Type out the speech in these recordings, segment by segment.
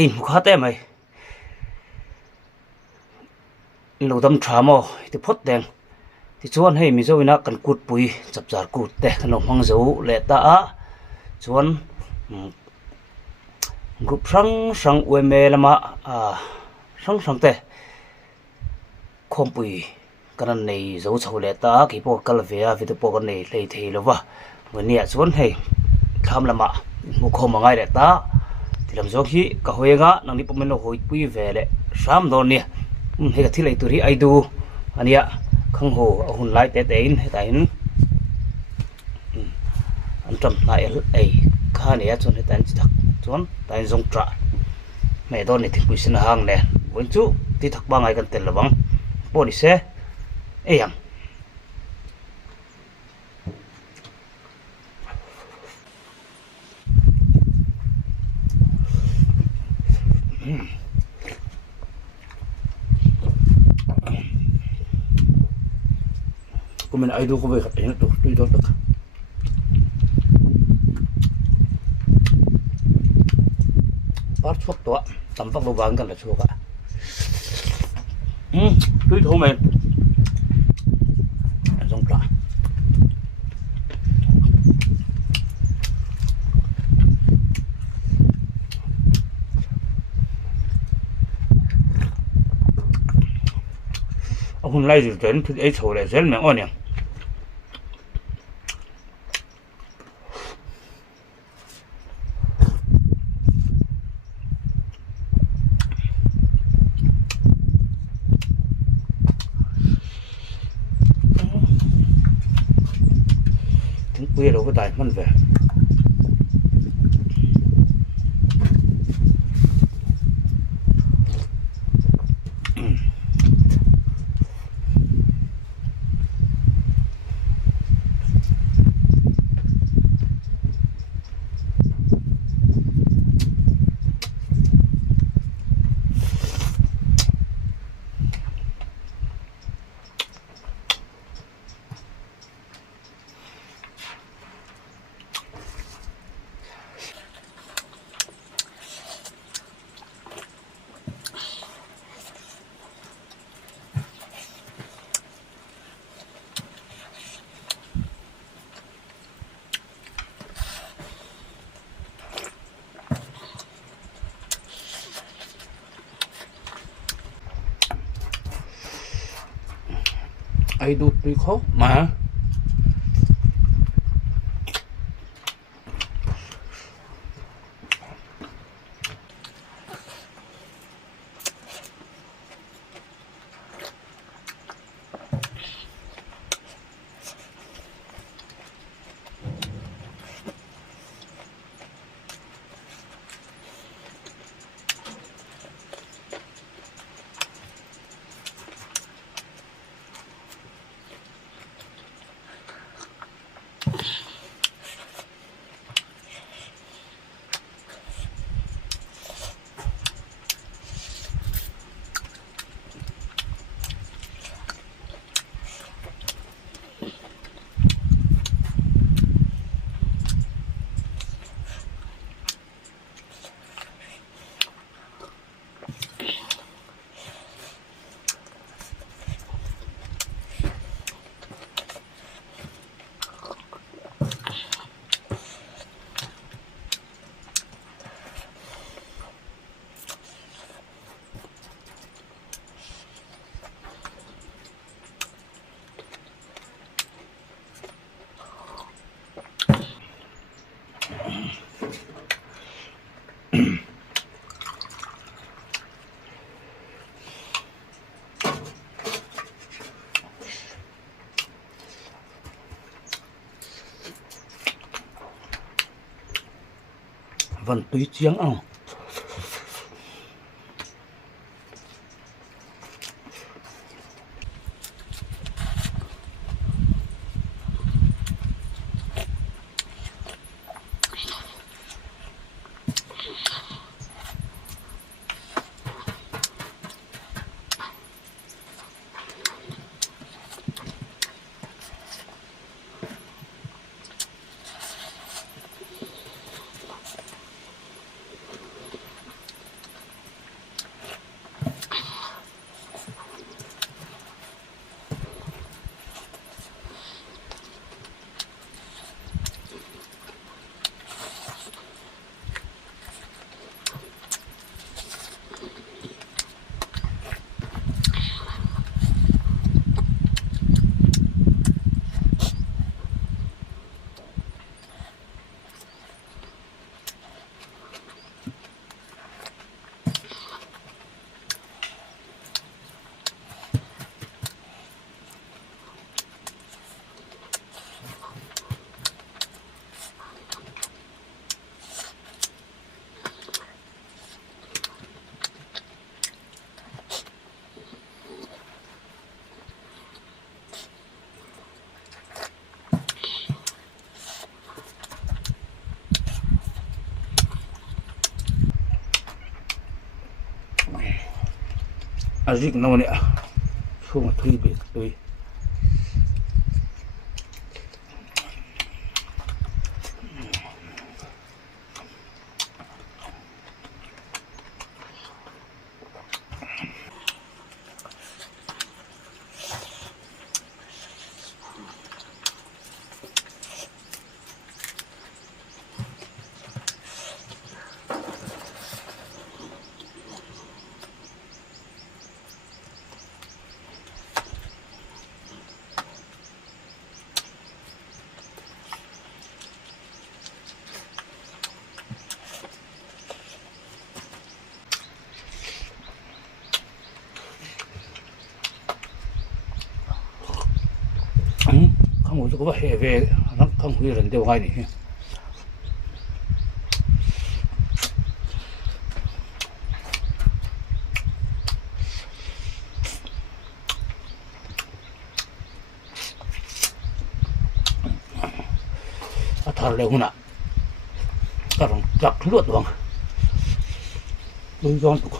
tin một khát em mày lâu đâm trả mò thì phốt đèn thì chuan hay mi zo ina kan kut pui chap char kut te kan lo mang zo le ta a chuan group sang ueme lama sang te khom pui kan nei zo chho le ta ki po kal vea vi te po kan nei lei thei lova wania chuan hei kham lama mu khom mangai le ta tilam zo hi ka hoenga nang ni pomen lo hoi pui ve le sam don ni he ka thilei turi ai du ania khang ho hun lai te in ta in an tram lai ai kha ne chon he tan thak chon tai zong tra me don ni thik pu sin hang ne won chu ti thak ba ngai kan tel lawang poni se e yang mình ai đâu có về khách nữa tôi cho được bắt thuốc đó tầm vóc đồ vàng cần là chua cả tôi thua mình giống cả ông lấy rồi đến thì ấy chỗ này rất là ngon nhỉ bây giờ có tài phân về ai đút đi khó mà vẫn tùy chiếng ông azik no ne khung thui be tui không có có hệ về nó không huy rần đều ngay này thằng lều nè các đồng giặc luộc bằng đôi giòn tục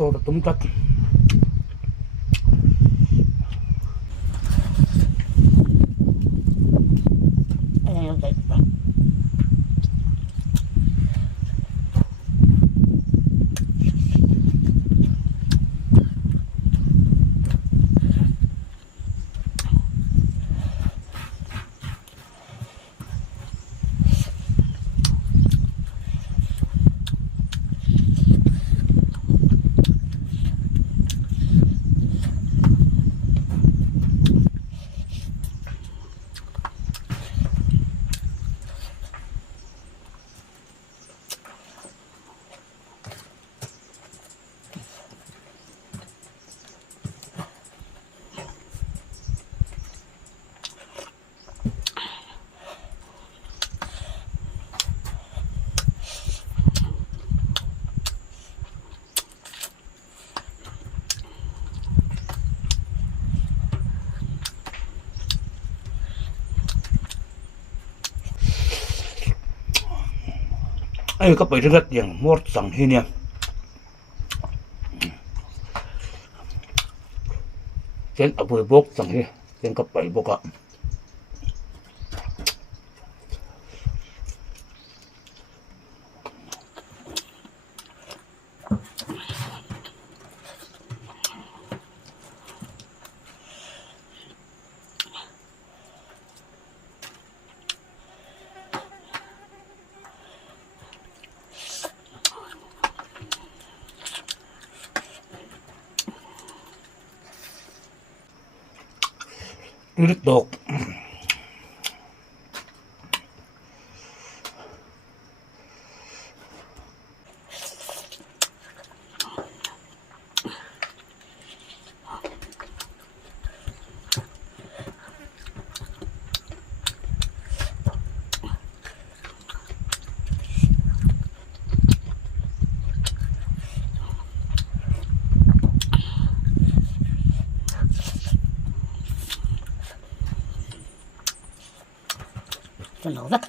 tôi đã túng cắt ai có phải rất nhiều một dòng hình nè trên ở buổi bốc dòng hình trên có bảy bốc ạ rất tốt cho nó rất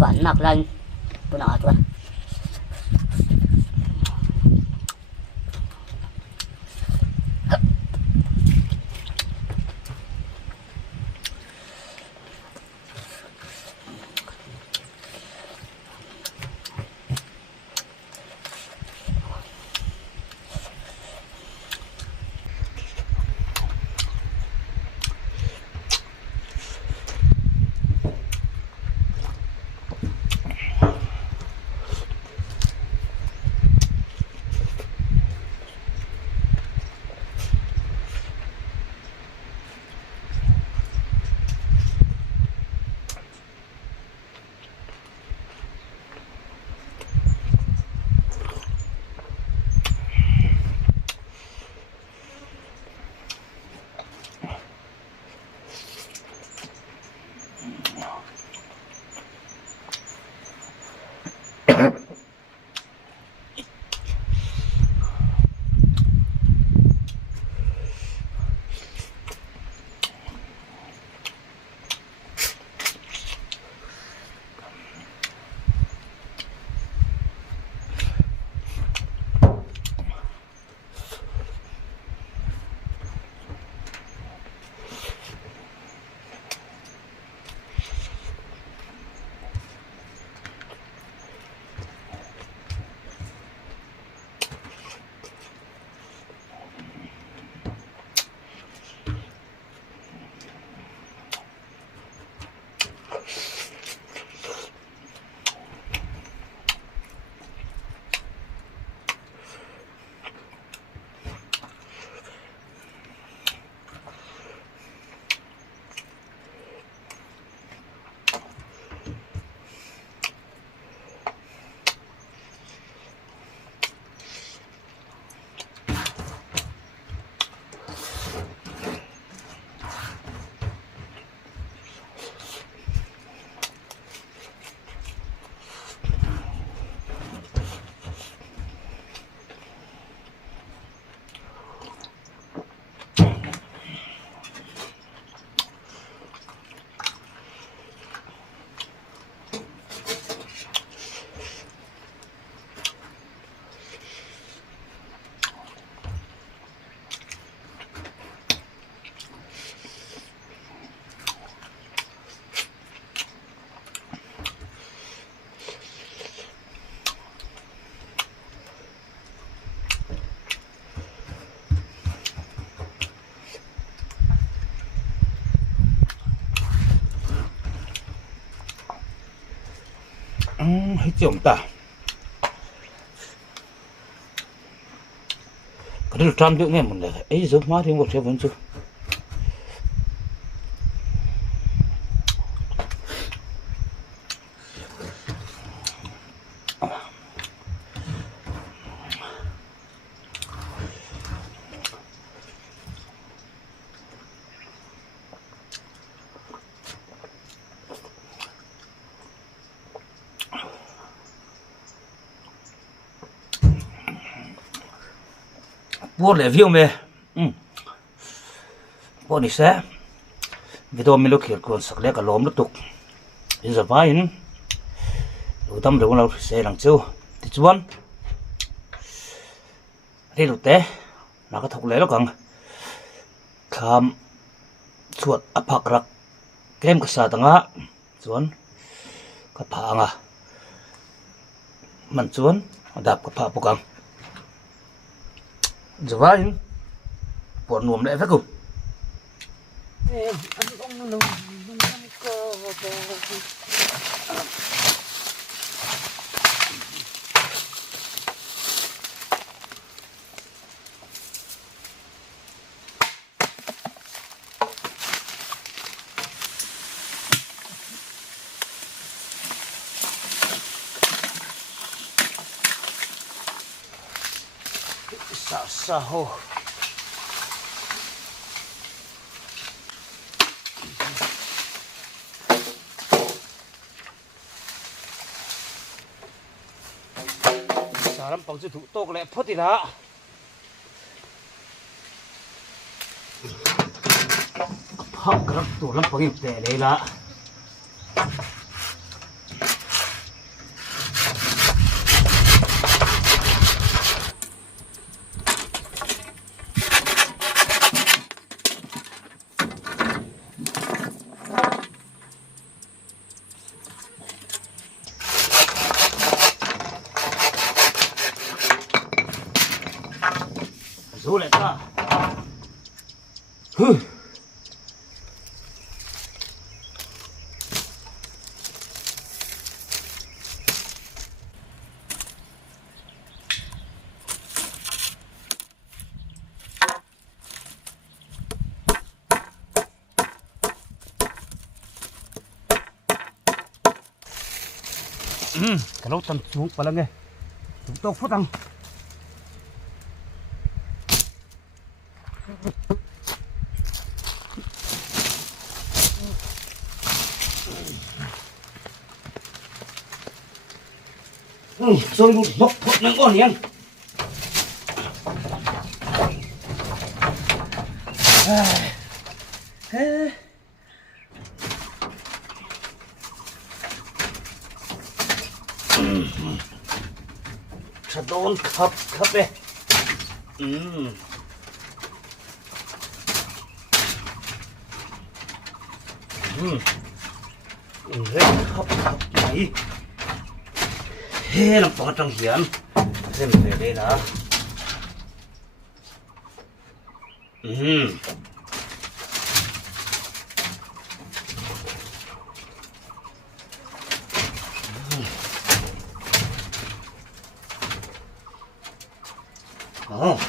phản nạc lành tôi nào chuột hết chồng ta cái điều trăm nữa nghe một này ấy giống hóa thì một sẽ vẫn chưa bố lẻ phiêu mẹ bố đi xe vì tôi mình lúc hiện còn sạc lẽ cả lốm nó tục bây giờ phải hin đủ tâm được lâu xe đằng châu thì chuan đi đủ té nó có thục lẽ nó còn khám chuột áp hạc rắc kem cái sa tăng á chuan cái phang à mình chuan đạp cái phang bốc giờ vai bọn nuông lại phát cùng sa hồ saram pang chu thu tok le photi la phak rak tu lam pang te le la số lại ta hừ cái lỗ tầm xuống vào nghe chúng tôi phút tăng rồi bốc phút nắng con nhỉจะโดนขับเลยเฮ้ยขับไหนเฮ้ยน้ำปลาจังเหียนเส้นเปรี้ยวเลยนะอ๋อ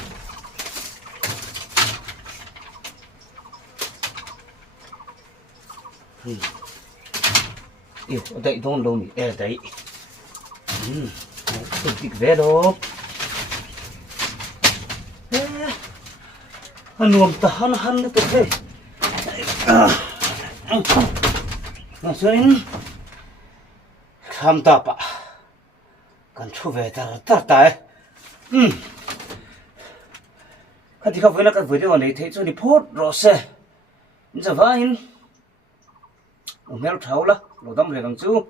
yêu đậy thôn đâu nhỉ đấy tụt tịt vé đó hắn nuông ta hắn nó tụt thế nó xin tham ta pa cần chu về ta tại cái thì không phải là cái video này thấy cho đi post rồi xe giờ vậy mèo tháo là đồ đâm về đằng chú